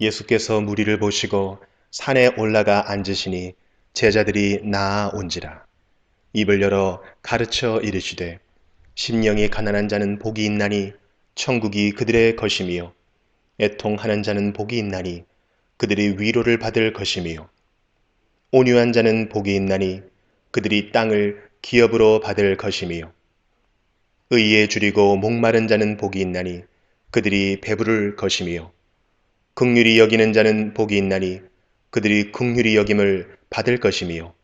예수께서 무리를 보시고 산에 올라가 앉으시니 제자들이 나아온지라. 입을 열어 가르쳐 이르시되 심령이 가난한 자는 복이 있나니 천국이 그들의 것이며 애통하는 자는 복이 있나니 그들이 위로를 받을 것이며 온유한 자는 복이 있나니 그들이 땅을 기업으로 받을 것이며 의에 줄이고 목마른 자는 복이 있나니 그들이 배부를 것이며 긍휼히 여기는 자는 복이 있나니 그들이 긍휼히 여김을 받을 것이며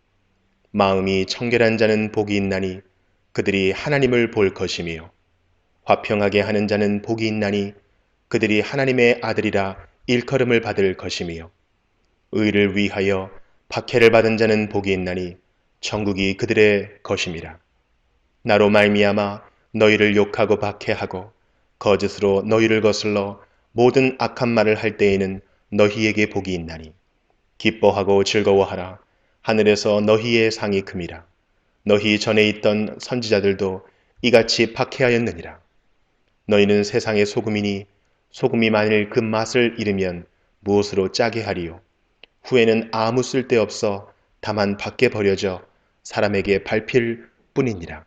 마음이 청결한 자는 복이 있나니 그들이 하나님을 볼 것이며 화평하게 하는 자는 복이 있나니 그들이 하나님의 아들이라 일컬음을 받을 것이며 의를 위하여 박해를 받은 자는 복이 있나니 천국이 그들의 것임이라. 나로 말미암아 너희를 욕하고 박해하고 거짓으로 너희를 거슬러 모든 악한 말을 할 때에는 너희에게 복이 있나니 기뻐하고 즐거워하라. 하늘에서 너희의 상이 큼이라. 너희 전에 있던 선지자들도 이같이 박해하였느니라. 너희는 세상의 소금이니 소금이 만일 그 맛을 잃으면 무엇으로 짜게 하리요. 후에는 아무 쓸데없어 다만 밖에 버려져 사람에게 밟힐 뿐이니라.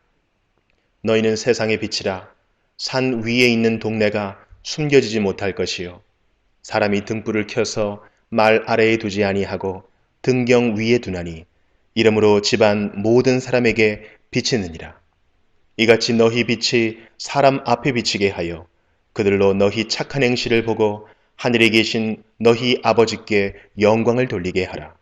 너희는 세상의 빛이라. 산 위에 있는 동네가 숨겨지지 못할 것이요. 사람이 등불을 켜서 말 아래에 두지 아니하고 등경 위에 두나니 이러므로 집안 모든 사람에게 비치느니라. 이같이 너희 빛이 사람 앞에 비치게 하여 그들로 너희 착한 행실을 보고 하늘에 계신 너희 아버지께 영광을 돌리게 하라.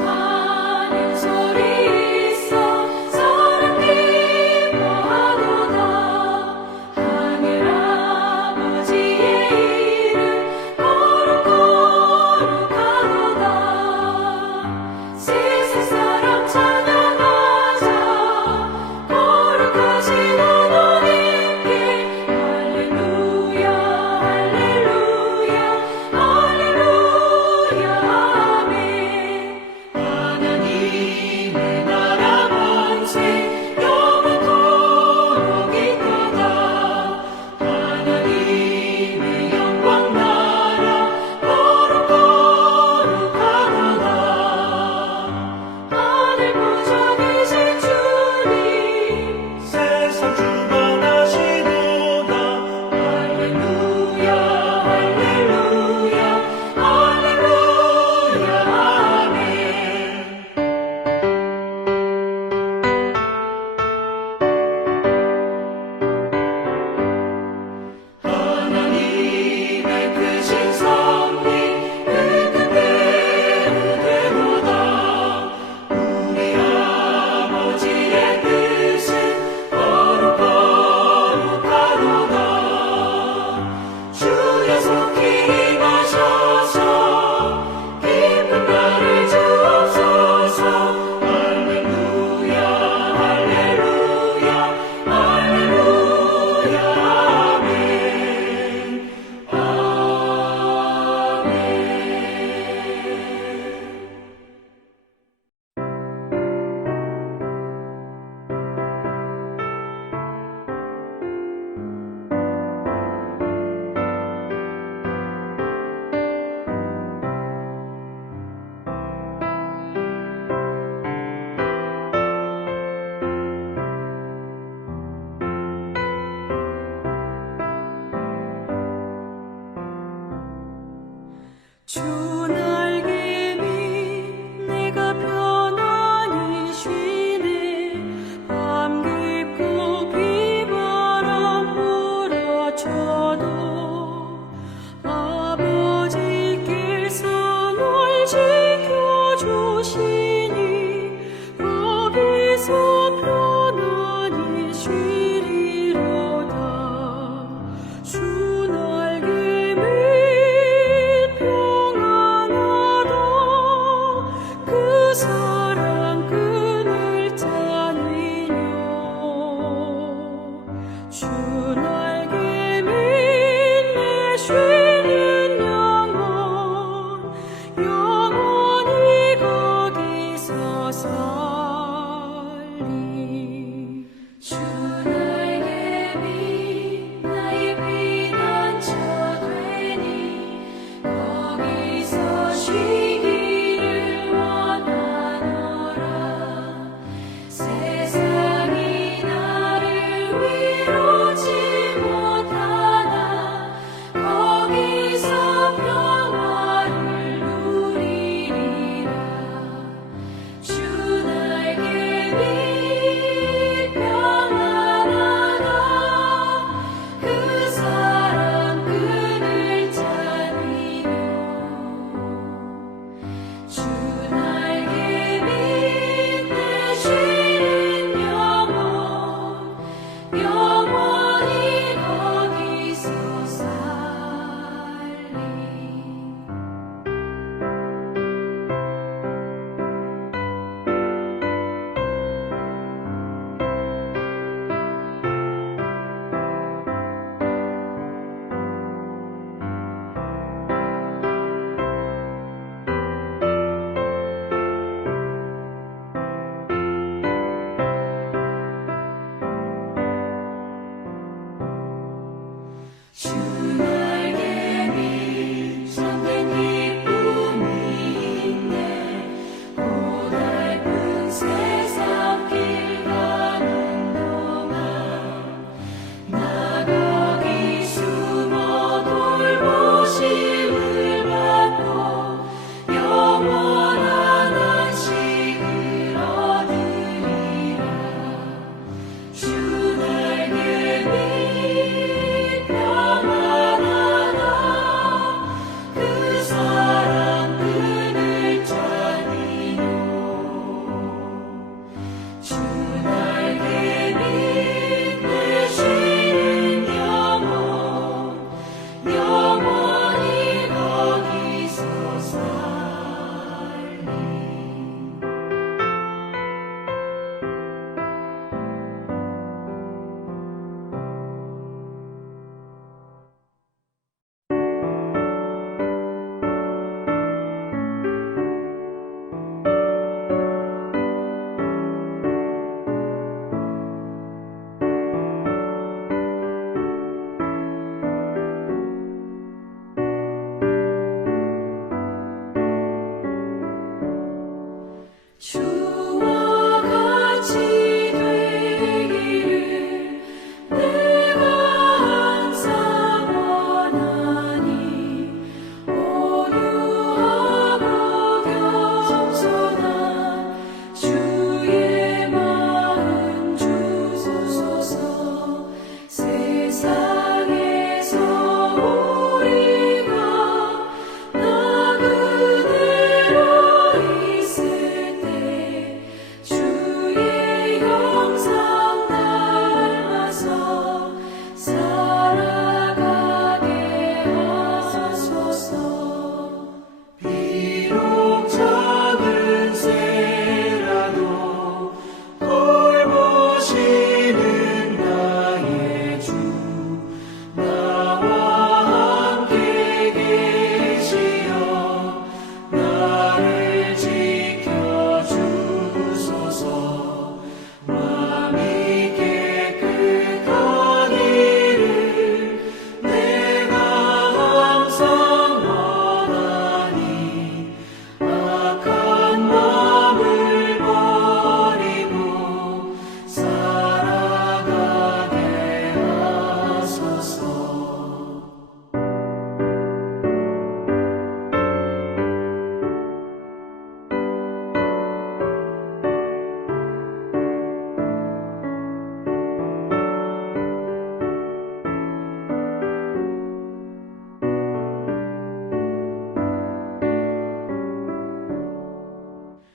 찬송하는 소리 있어 사랑 기뻐하도다. 하늘 아버지의 이름 거룩거룩하도다. 세상 사람 찬양하자. 거룩하신 하나님께 할렐루야 할렐루야 할렐루야 아멘. 하나님의 나라 만세 영원토록 있도다. 하나님의 영광 나라 거룩거룩하도다. 하늘 보좌계신 주님 세상 주관하시도다. 할렐루야 할렐루야 할렐루야 아멘. 하나님의 크신 섭리 그 끝에는 되도다. 우리 아버지의 뜻은 거룩거룩하도다. 주여 속히 임하셔서 기쁜 날을 주옵소서. 할렐루야 할렐루야 할렐루야 아멘. 아멘. 주 날개 위 내가 편안히 쉬네. 밤 깊고 비바람 몰아쳐도 아버지께서 널 지켜주시니 거기서 편안히 쉬리로다. 주 날개 밑 평안한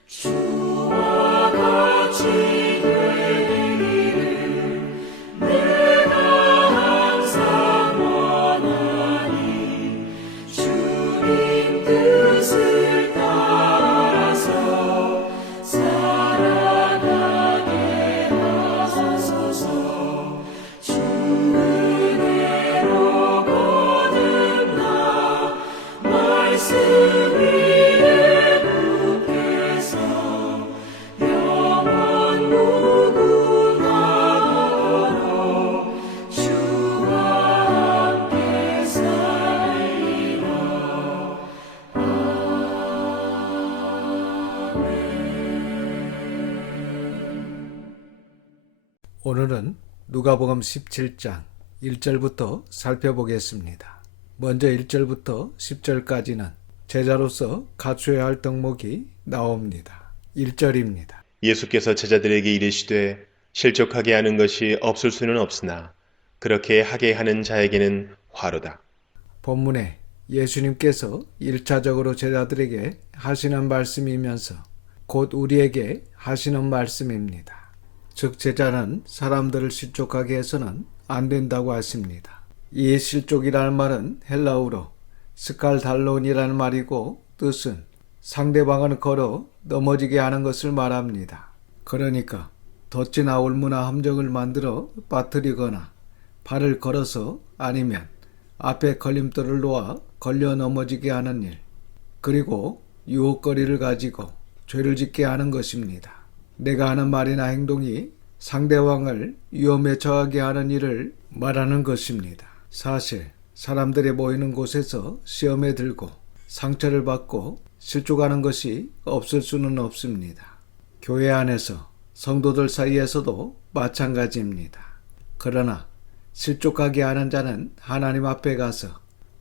주와 같이 되기를 내가 항상 원하니 주님 뜻을 따라서 살아가게 하소서. 주 은혜로 거듭나 말씀 위에 붙겠어 영원 무궁하도록 주와 함께 살리라. 오늘은 누가복음 17장 1절부터 살펴보겠습니다. 먼저 1절부터 10절까지는 제자로서 갖춰야 할 덕목이 나옵니다. 1절입니다. 예수께서 제자들에게 이르시되 실족하게 하는 것이 없을 수는 없으나 그렇게 하게 하는 자에게는 화로다. 본문에 예수님께서 1차적으로 제자들에게 하시는 말씀이면서 곧 우리에게 하시는 말씀입니다. 즉 제자는 사람들을 실족하게 해서는 안 된다고 하십니다. 이 실족이라는 말은 헬라어로 스칼달론이라는 말이고 뜻은 상대방을 걸어 넘어지게 하는 것을 말합니다. 그러니까 덫이나 올무나 함정을 만들어 빠뜨리거나 발을 걸어서 아니면 앞에 걸림돌을 놓아 걸려 넘어지게 하는 일, 그리고 유혹거리를 가지고 죄를 짓게 하는 것입니다. 내가 하는 말이나 행동이 상대방을 위험에 처하게 하는 일을 말하는 것입니다. 사실 사람들이 모이는 곳에서 시험에 들고 상처를 받고 실족하는 것이 없을 수는 없습니다. 교회 안에서 성도들 사이에서도 마찬가지입니다. 그러나 실족하게 하는 자는 하나님 앞에 가서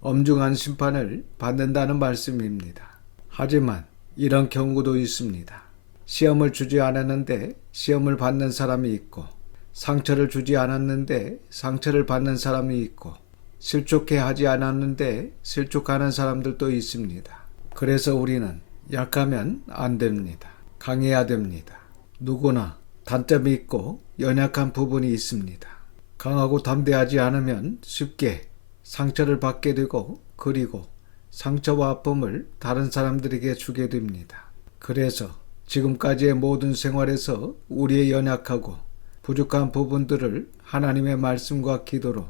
엄중한 심판을 받는다는 말씀입니다. 하지만 이런 경우도 있습니다. 시험을 주지 않았는데 시험을 받는 사람이 있고, 상처를 주지 않았는데 상처를 받는 사람이 있고, 실족해 하지 않았는데 실족하는 사람들도 있습니다. 그래서 우리는 약하면 안 됩니다. 강해야 됩니다. 누구나 단점이 있고 연약한 부분이 있습니다. 강하고 담대하지 않으면 쉽게 상처를 받게 되고, 그리고 상처와 아픔을 다른 사람들에게 주게 됩니다. 그래서 지금까지의 모든 생활에서 우리의 연약하고 부족한 부분들을 하나님의 말씀과 기도로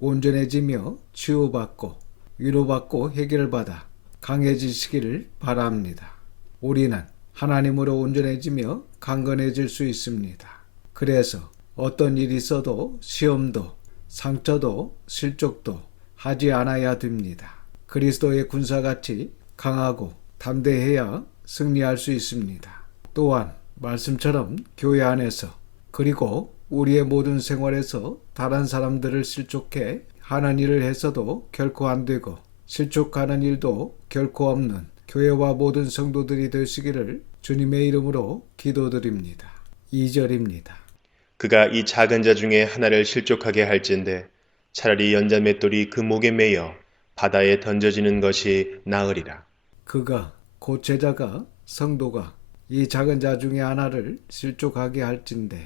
온전해지며 치유받고 위로받고 해결을 받아 강해지시기를 바랍니다. 우리는 하나님으로 온전해지며 강건해질 수 있습니다. 그래서 어떤 일이 있어도 시험도 상처도 실족도 하지 않아야 됩니다. 그리스도의 군사같이 강하고 담대해야 승리할 수 있습니다. 또한 말씀처럼 교회 안에서 그리고 우리의 모든 생활에서 다른 사람들을 실족해 하는 일을 해서도 결코 안 되고 실족하는 일도 결코 없는 교회와 모든 성도들이 되시기를 주님의 이름으로 기도드립니다. 2절입니다. 그가 이 작은 자 중에 하나를 실족하게 할진대 차라리 연자 맷돌이 그 목에 매여 바다에 던져지는 것이 나으리라. 그가 곧 제자가 성도가 이 작은 자 중에 하나를 실족하게 할진대.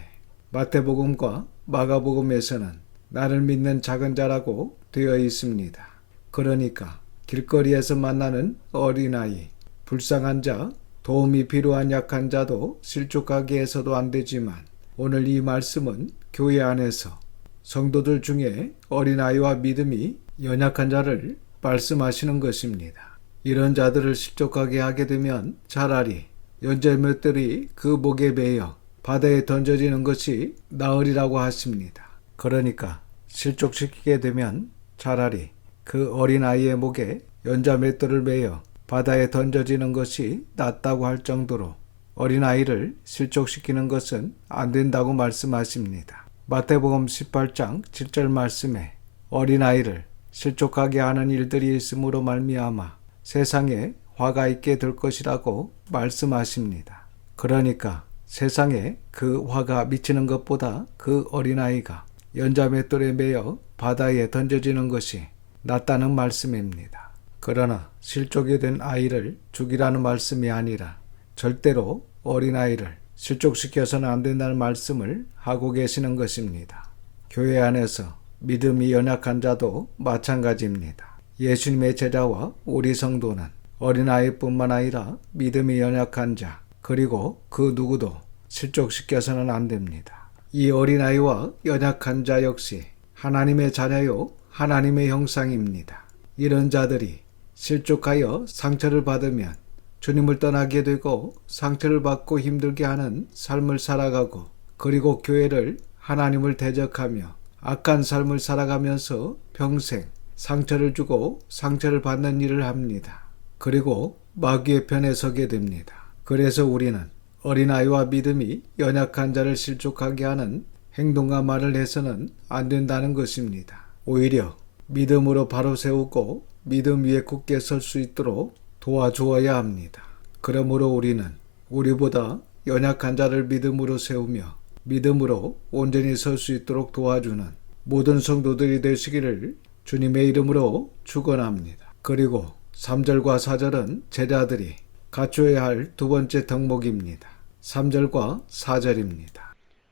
마태복음과 마가복음에서는 나를 믿는 작은 자라고 되어 있습니다. 그러니까 길거리에서 만나는 어린아이, 불쌍한 자, 도움이 필요한 약한 자도 실족하게 해서도 안 되지만, 오늘 이 말씀은 교회 안에서 성도들 중에 어린아이와 믿음이 연약한 자를 말씀하시는 것입니다. 이런 자들을 실족하게 하게 되면 차라리 연자맷돌이 그 목에 매여 바다에 던져지는 것이 나으리라고 하십니다. 그러니까 실족시키게 되면 차라리 그 어린아이의 목에 연자맷돌을 매여 바다에 던져지는 것이 낫다고 할 정도로 어린아이를 실족시키는 것은 안 된다고 말씀하십니다. 마태복음 18장 7절 말씀에 어린아이를 실족하게 하는 일들이 있음으로 말미암아 세상에 화가 있게 될 것이라고 말씀하십니다. 그러니까 세상에 그 화가 미치는 것보다 그 어린아이가 연자맷돌에 매여 바다에 던져지는 것이 낫다는 말씀입니다. 그러나 실족이 된 아이를 죽이라는 말씀이 아니라 절대로 어린아이를 실족시켜서는 안 된다는 말씀을 하고 계시는 것입니다. 교회 안에서 믿음이 연약한 자도 마찬가지입니다. 예수님의 제자와 우리 성도는 어린아이뿐만 아니라 믿음이 연약한 자, 그리고 그 누구도 실족시켜서는 안 됩니다. 이 어린아이와 연약한 자 역시 하나님의 자녀요 하나님의 형상입니다. 이런 자들이 실족하여 상처를 받으면 주님을 떠나게 되고 상처를 받고 힘들게 하는 삶을 살아가고, 그리고 교회를 하나님을 대적하며 악한 삶을 살아가면서 평생 상처를 주고 상처를 받는 일을 합니다. 그리고 마귀의 편에 서게 됩니다. 그래서 우리는 어린아이와 믿음이 연약한 자를 실족하게 하는 행동과 말을 해서는 안 된다는 것입니다. 오히려 믿음으로 바로 세우고 믿음 위에 굳게 설 수 있도록 도와주어야 합니다. 그러므로 우리는 우리보다 연약한 자를 믿음으로 세우며 믿음으로 온전히 설 수 있도록 도와주는 모든 성도들이 되시기를 주님의 이름으로 축원합니다. 그리고 3절과 4절은 제자들이 갖춰야 할 두 번째 덕목입니다. 3절과 4절입니다.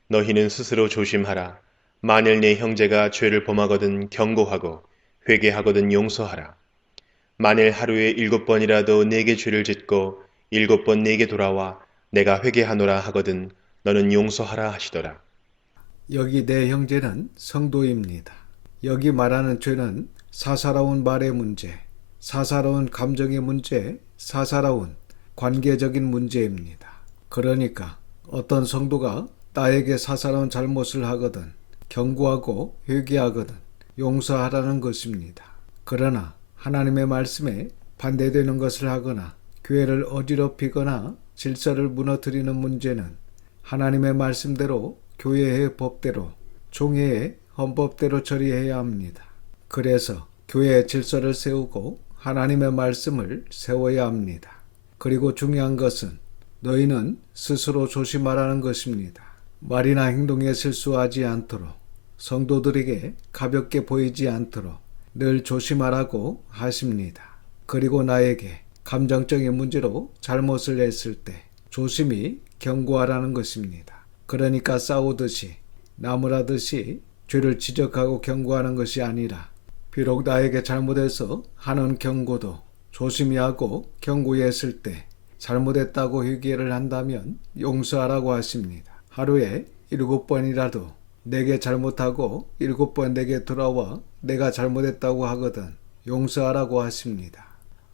너희는 스스로 조심하라. 만일 네 형제가 죄를 범하거든 경고하고 회개하거든 용서하라. 만일 하루에 7번이라도 내게 죄를 짓고 7번 내게 돌아와 내가 회개하노라 하거든 너는 용서하라 하시더라. 여기 내 형제는 성도입니다. 여기 말하는 죄는 사사로운 말의 문제, 사사로운 감정의 문제, 사사로운 관계적인 문제입니다. 그러니까 어떤 성도가 나에게 사사로운 잘못을 하거든 경고하고 회개하거든 용서하라는 것입니다. 그러나 하나님의 말씀에 반대되는 것을 하거나 교회를 어지럽히거나 질서를 무너뜨리는 문제는 하나님의 말씀대로 교회의 법대로 종회의 헌법대로 처리해야 합니다. 그래서 교회의 질서를 세우고 하나님의 말씀을 세워야 합니다. 그리고 중요한 것은 너희는 스스로 조심하라는 것입니다. 말이나 행동에 실수하지 않도록, 성도들에게 가볍게 보이지 않도록 늘 조심하라고 하십니다. 그리고 나에게 감정적인 문제로 잘못을 했을 때 조심히 경고하라는 것입니다. 그러니까 싸우듯이 나무라듯이 죄를 지적하고 경고하는 것이 아니라 비록 나에게 잘못해서 하는 경고도 조심히 하고 경고했을 때 잘못했다고 회개를 한다면 용서하라고 하십니다. 하루에 7번이라도 내게 잘못하고 7번 내게 돌아와 내가 잘못했다고 하거든 용서하라고 하십니다.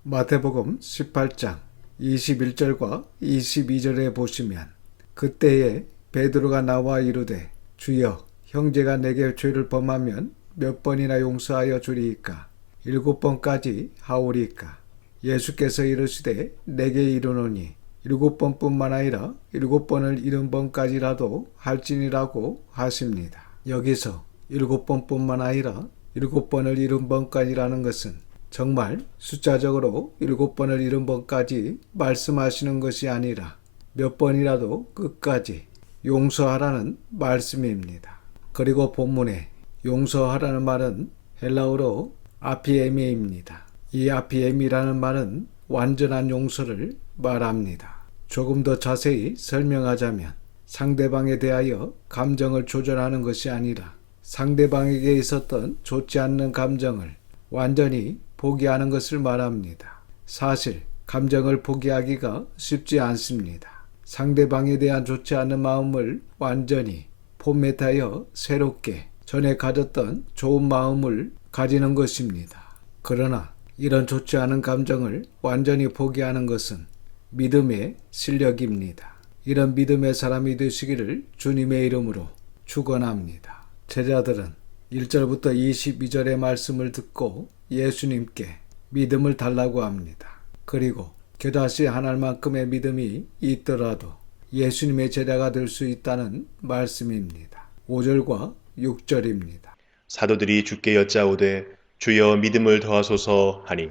마태복음 18장 21절과 22절에 보시면 그때에 베드로가 나와 이르되 주여 형제가 내게 죄를 범하면 몇 번이나 용서하여 주리이까? 7번까지 하오리이까? 예수께서 이르시되 내게 이르노니 7번뿐만 아니라 7번을 70번까지라도 할지니라고 하십니다. 여기서 7번뿐만 아니라 7번을 70번까지라는 것은 정말 숫자적으로 7번을 70번까지 말씀하시는 것이 아니라 몇 번이라도 끝까지 용서하라는 말씀입니다. 그리고 본문에 용서하라는 말은 헬라어로 아피에미입니다. 이 아피에미라는 말은 완전한 용서를 말합니다. 조금 더 자세히 설명하자면 상대방에 대하여 감정을 조절하는 것이 아니라 상대방에게 있었던 좋지 않는 감정을 완전히 포기하는 것을 말합니다. 사실 감정을 포기하기가 쉽지 않습니다. 상대방에 대한 좋지 않은 마음을 완전히 포맷하여 새롭게 전에 가졌던 좋은 마음을 가지는 것입니다. 그러나 이런 좋지 않은 감정을 완전히 포기하는 것은 믿음의 실력입니다. 이런 믿음의 사람이 되시기를 주님의 이름으로 축원합니다. 제자들은 1절부터 22절의 말씀을 듣고 예수님께 믿음을 달라고 합니다. 그리고 겨자씨 한 알만큼의 믿음이 있더라도 예수님의 제자가 될 수 있다는 말씀입니다. 5절과 6절입니다. 사도들이 주께 여짜오되 주여 믿음을 더하소서 하니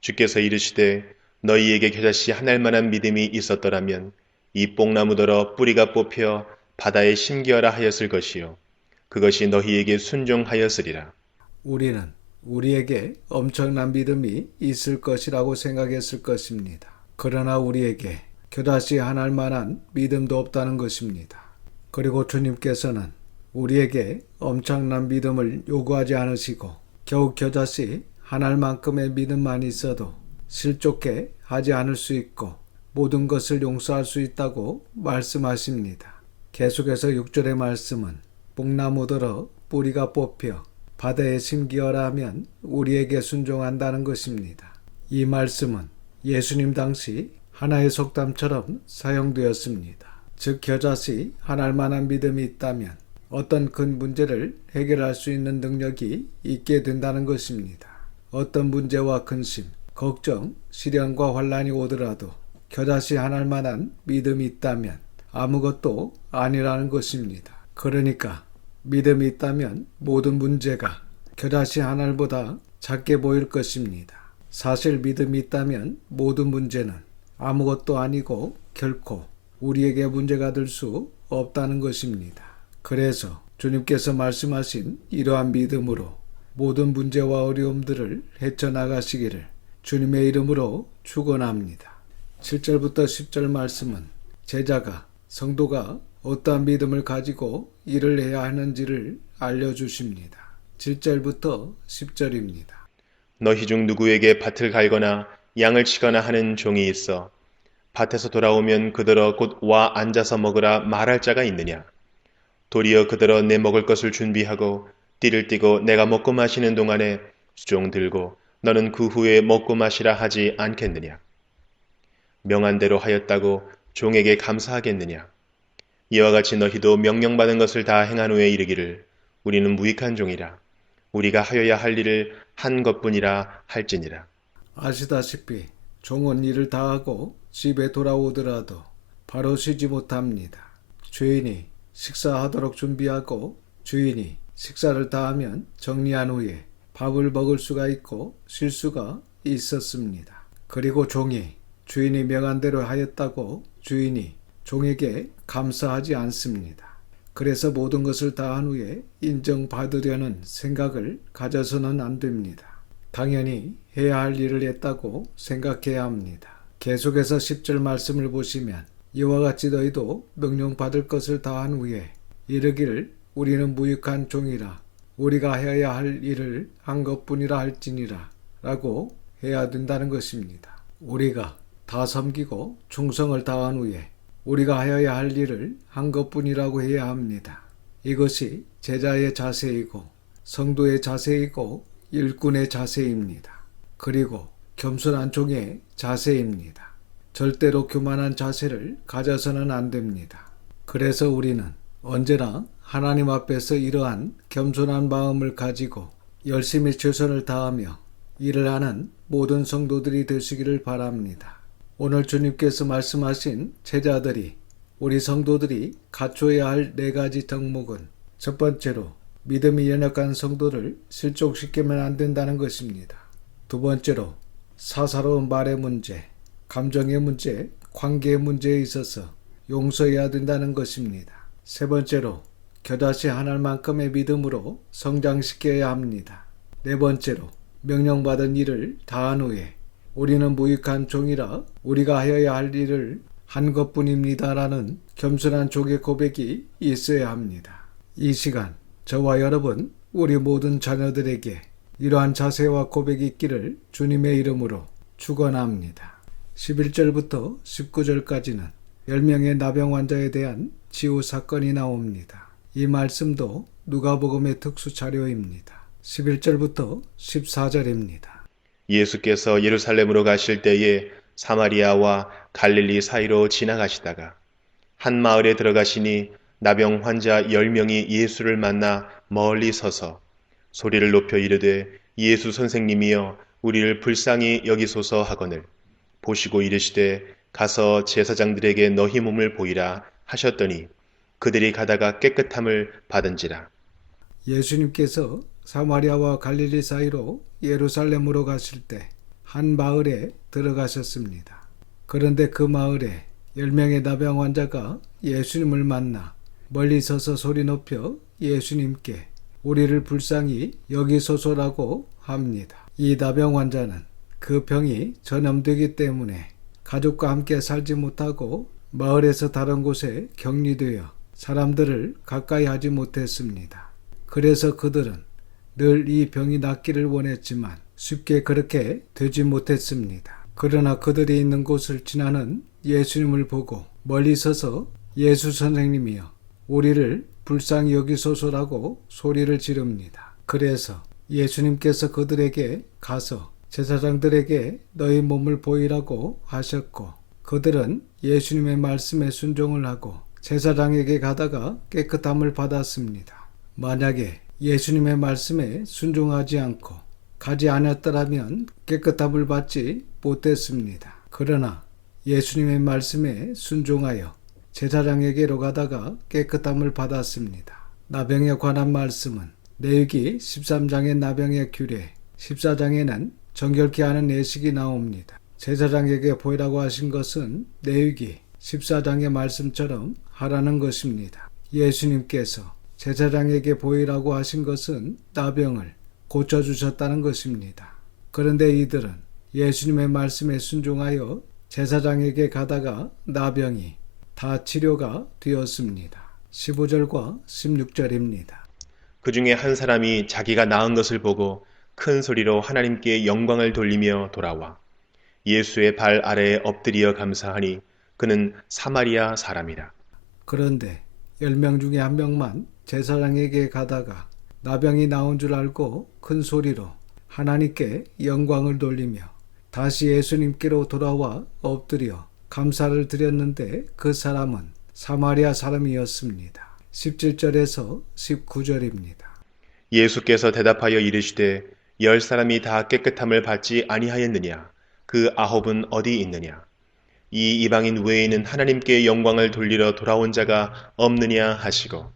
주께서 이르시되 너희에게 겨자씨 한 알만한 믿음이 있었더라면 이 뽕나무더러 뿌리가 뽑혀 바다에 심기어라 하였을 것이요 그것이 너희에게 순종하였으리라. 우리는 우리에게 엄청난 믿음이 있을 것이라고 생각했을 것입니다. 그러나 우리에게 겨자씨 하나할 만한 믿음도 없다는 것입니다. 그리고 주님께서는 우리에게 엄청난 믿음을 요구하지 않으시고 겨우 겨자씨 하나할 만큼의 믿음만 있어도 실족해 하지 않을 수 있고 모든 것을 용서할 수 있다고 말씀하십니다. 계속해서 6절의 말씀은 뽕나무들어 뿌리가 뽑혀 바다에 심기어라 하면 우리에게 순종한다는 것입니다. 이 말씀은 예수님 당시 하나의 속담처럼 사용되었습니다. 즉 겨자씨 하나할 만한 믿음이 있다면 어떤 큰 문제를 해결할 수 있는 능력이 있게 된다는 것입니다. 어떤 문제와 근심, 걱정, 시련과 환란이 오더라도 겨자씨 하나할 만한 믿음이 있다면 아무것도 아니라는 것입니다. 그러니까 믿음이 있다면 모든 문제가 겨자씨 하나보다 작게 보일 것입니다. 사실 믿음이 있다면 모든 문제는 아무것도 아니고 결코 우리에게 문제가 될 수 없다는 것입니다. 그래서 주님께서 말씀하신 이러한 믿음으로 모든 문제와 어려움들을 헤쳐나가시기를 주님의 이름으로 축원합니다. 7절부터 10절 말씀은 제자가, 성도가 어떠한 믿음을 가지고 일을 해야 하는지를 알려주십니다. 7절부터 10절입니다. 너희 중 누구에게 밭을 갈거나 양을 치거나 하는 종이 있어 밭에서 돌아오면 그들어 곧 와 앉아서 먹으라 말할 자가 있느냐? 도리어 그들어 내 먹을 것을 준비하고 띠를 띠고 내가 먹고 마시는 동안에 수종 들고 너는 그 후에 먹고 마시라 하지 않겠느냐? 명한 대로 하였다고 종에게 감사하겠느냐? 이와 같이 너희도 명령받은 것을 다 행한 후에 이르기를 우리는 무익한 종이라 우리가 하여야 할 일을 한 것뿐이라 할지니라. 아시다시피 종은 일을 다하고 집에 돌아오더라도 바로 쉬지 못합니다. 주인이 식사하도록 준비하고 주인이 식사를 다하면 정리한 후에 밥을 먹을 수가 있고 쉴 수가 있었습니다. 그리고 종이 주인이 명한 대로 하였다고 주인이 종에게 감사하지 않습니다. 그래서 모든 것을 다한 후에 인정받으려는 생각을 가져서는 안 됩니다. 당연히 해야 할 일을 했다고 생각해야 합니다. 계속해서 10절 말씀을 보시면 이와 같이 너희도 명령받을 것을 다한 후에 이르기를 우리는 무익한 종이라 우리가 해야 할 일을 한 것뿐이라 할지니라 라고 해야 된다는 것입니다. 우리가 다 섬기고 충성을 다한 후에 우리가 하여야 할 일을 한 것뿐이라고 해야 합니다. 이것이 제자의 자세이고 성도의 자세이고 일꾼의 자세입니다. 그리고 겸손한 종의 자세입니다. 절대로 교만한 자세를 가져서는 안 됩니다. 그래서 우리는 언제나 하나님 앞에서 이러한 겸손한 마음을 가지고 열심히 최선을 다하며 일을 하는 모든 성도들이 되시기를 바랍니다. 오늘 주님께서 말씀하신 제자들이 우리 성도들이 갖춰야 할 4가지 덕목은 첫 번째로 믿음이 연약한 성도를 실족시키면 안 된다는 것입니다. 두 번째로 사사로운 말의 문제, 감정의 문제, 관계의 문제에 있어서 용서해야 된다는 것입니다. 세 번째로 겨자씨 하나만큼의 믿음으로 성장시켜야 합니다. 네 번째로 명령받은 일을 다한 후에 우리는 무익한 종이라 우리가 하여야 할 일을 한 것뿐입니다라는 겸손한 종의 고백이 있어야 합니다. 이 시간 저와 여러분 우리 모든 자녀들에게 이러한 자세와 고백이 있기를 주님의 이름으로 축원합니다. 11절부터 19절까지는 10명의 나병 환자에 대한 치유 사건이 나옵니다. 이 말씀도 누가복음의 특수 자료입니다. 11절부터 14절입니다. 예수께서 예루살렘으로 가실 때에 사마리아와 갈릴리 사이로 지나가시다가 한 마을에 들어가시니 나병 환자 10명이 예수를 만나 멀리 서서 소리를 높여 이르되 예수 선생님이여 우리를 불쌍히 여기소서 하거늘 보시고 이르시되 가서 제사장들에게 너희 몸을 보이라 하셨더니 그들이 가다가 깨끗함을 받은지라. 예수님께서 사마리아와 갈릴리 사이로 예루살렘으로 가실 때 한 마을에 들어가셨습니다. 그런데 그 마을에 10명의 나병 환자가 예수님을 만나 멀리 서서 소리 높여 예수님께 우리를 불쌍히 여기소서라고 합니다. 이 나병 환자는 그 병이 전염되기 때문에 가족과 함께 살지 못하고 마을에서 다른 곳에 격리되어 사람들을 가까이 하지 못했습니다. 그래서 그들은 늘 이 병이 낫기를 원했지만 쉽게 그렇게 되지 못했습니다. 그러나 그들이 있는 곳을 지나는 예수님을 보고 멀리 서서 예수 선생님이여 우리를 불쌍히 여기소서라고 소리를 지릅니다. 그래서 예수님께서 그들에게 가서 제사장들에게 너희 몸을 보이라고 하셨고 그들은 예수님의 말씀에 순종을 하고 제사장에게 가다가 깨끗함을 받았습니다. 만약에 예수님의 말씀에 순종하지 않고 가지 않았더라면 깨끗함을 받지 못했습니다. 그러나 예수님의 말씀에 순종하여 제사장에게로 가다가 깨끗함을 받았습니다. 나병에 관한 말씀은 레위기 13장의 나병의 규례, 14장에는 정결케 하는 예식이 나옵니다. 제사장에게 보이라고 하신 것은 레위기 14장의 말씀처럼 하라는 것입니다. 예수님께서 제사장에게 보이라고 하신 것은 나병을 고쳐주셨다는 것입니다. 그런데 이들은 예수님의 말씀에 순종하여 제사장에게 가다가 나병이 다 치료가 되었습니다. 15절과 16절입니다. 그 중에 한 사람이 자기가 나은 것을 보고 큰 소리로 하나님께 영광을 돌리며 돌아와 예수의 발 아래에 엎드려 감사하니 그는 사마리아 사람이라. 그런데 10명 중에 한 명만 제사장에게 가다가 나병이 나온 줄 알고 큰 소리로 하나님께 영광을 돌리며 다시 예수님께로 돌아와 엎드려 감사를 드렸는데 그 사람은 사마리아 사람이었습니다. 17절에서 19절입니다. 예수께서 대답하여 이르시되 10사람이 다 깨끗함을 받지 아니하였느냐? 그 9은 어디 있느냐? 이 이방인 외에는 하나님께 영광을 돌리러 돌아온 자가 없느냐 하시고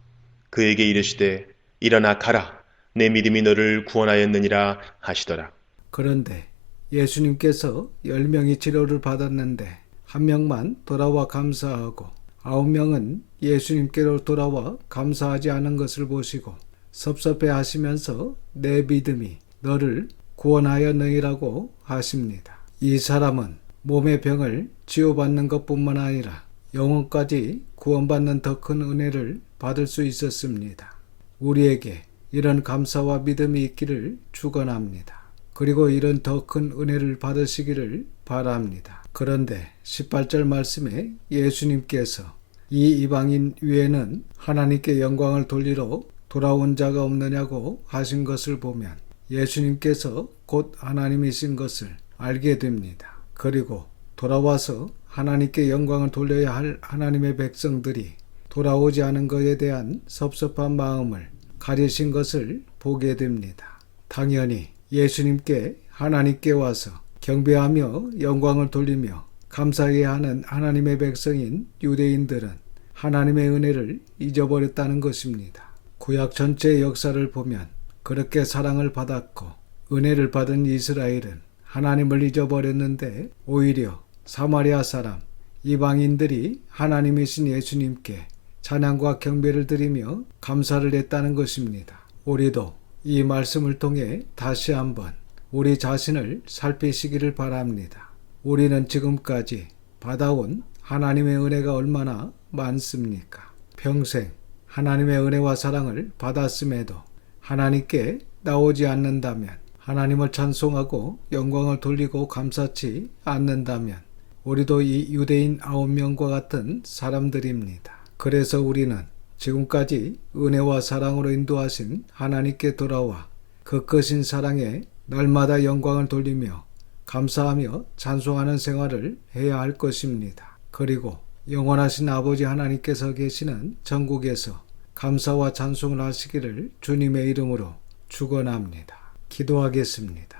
그에게 이르시되 일어나 가라 내 믿음이 너를 구원하였느니라 하시더라. 그런데 예수님께서 10명이 치료를 받았는데 한 명만 돌아와 감사하고 9명은 예수님께로 돌아와 감사하지 않은 것을 보시고 섭섭해 하시면서 내 믿음이 너를 구원하였느니라고 하십니다. 이 사람은 몸의 병을 치유받는 것뿐만 아니라 영혼까지 구원받는 더 큰 은혜를 받을 수 있었습니다. 우리에게 이런 감사와 믿음이 있기를 축원합니다. 그리고 이런 더 큰 은혜를 받으시기를 바랍니다. 그런데 18절 말씀에 예수님께서 이 이방인 위에는 하나님께 영광을 돌리러 돌아온 자가 없느냐고 하신 것을 보면 예수님께서 곧 하나님이신 것을 알게 됩니다. 그리고 돌아와서 하나님께 영광을 돌려야 할 하나님의 백성들이 돌아오지 않은 것에 대한 섭섭한 마음을 가리신 것을 보게 됩니다. 당연히 예수님께 하나님께 와서 경배하며 영광을 돌리며 감사해야 하는 하나님의 백성인 유대인들은 하나님의 은혜를 잊어버렸다는 것입니다. 구약 전체의 역사를 보면 그렇게 사랑을 받았고 은혜를 받은 이스라엘은 하나님을 잊어버렸는데 오히려 사마리아 사람 이방인들이 하나님이신 예수님께 찬양과 경배를 드리며 감사를 했다는 것입니다. 우리도 이 말씀을 통해 다시 한번 우리 자신을 살피시기를 바랍니다. 우리는 지금까지 받아온 하나님의 은혜가 얼마나 많습니까? 평생 하나님의 은혜와 사랑을 받았음에도 하나님께 나오지 않는다면, 하나님을 찬송하고 영광을 돌리고 감사치 않는다면 우리도 이 유대인 9명과 같은 사람들입니다. 그래서 우리는 지금까지 은혜와 사랑으로 인도하신 하나님께 돌아와 그 크신 사랑에 날마다 영광을 돌리며 감사하며 찬송하는 생활을 해야 할 것입니다. 그리고 영원하신 아버지 하나님께서 계시는 천국에서 감사와 찬송을 하시기를 주님의 이름으로 축원합니다. 기도하겠습니다.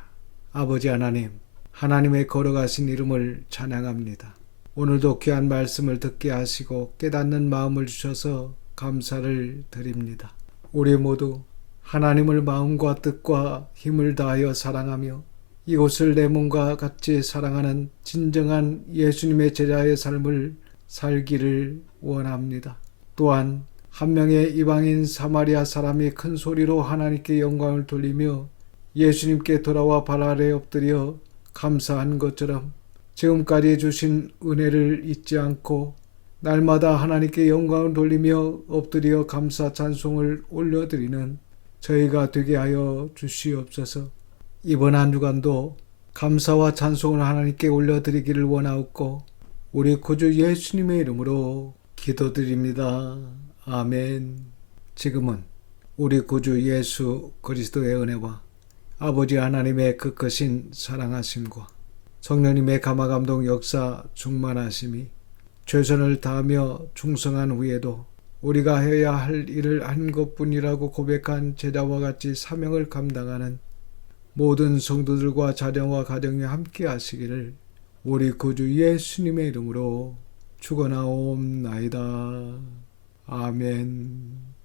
아버지 하나님, 하나님의 거룩하신 이름을 찬양합니다. 오늘도 귀한 말씀을 듣게 하시고 깨닫는 마음을 주셔서 감사를 드립니다. 우리 모두 하나님을 마음과 뜻과 힘을 다하여 사랑하며 이곳을 내 몸과 같이 사랑하는 진정한 예수님의 제자의 삶을 살기를 원합니다. 또한 한 명의 이방인 사마리아 사람이 큰 소리로 하나님께 영광을 돌리며 예수님께 돌아와 발 아래 엎드려 감사한 것처럼 지금까지 주신 은혜를 잊지 않고 날마다 하나님께 영광을 돌리며 엎드려 감사 찬송을 올려드리는 저희가 되게 하여 주시옵소서. 이번 한 주간도 감사와 찬송을 하나님께 올려드리기를 원하옵고 우리 구주 예수님의 이름으로 기도드립니다. 아멘. 지금은 우리 구주 예수 그리스도의 은혜와 아버지 하나님의 그 크신 사랑하심과 성령님의 감화감동 역사 충만하심이 최선을 다하며 충성한 후에도 우리가 해야 할 일을 한 것뿐이라고 고백한 제자와 같이 사명을 감당하는 모든 성도들과 자녀와 가정에 함께 하시기를 우리 구주 예수님의 이름으로 축원하옵나이다. 아멘.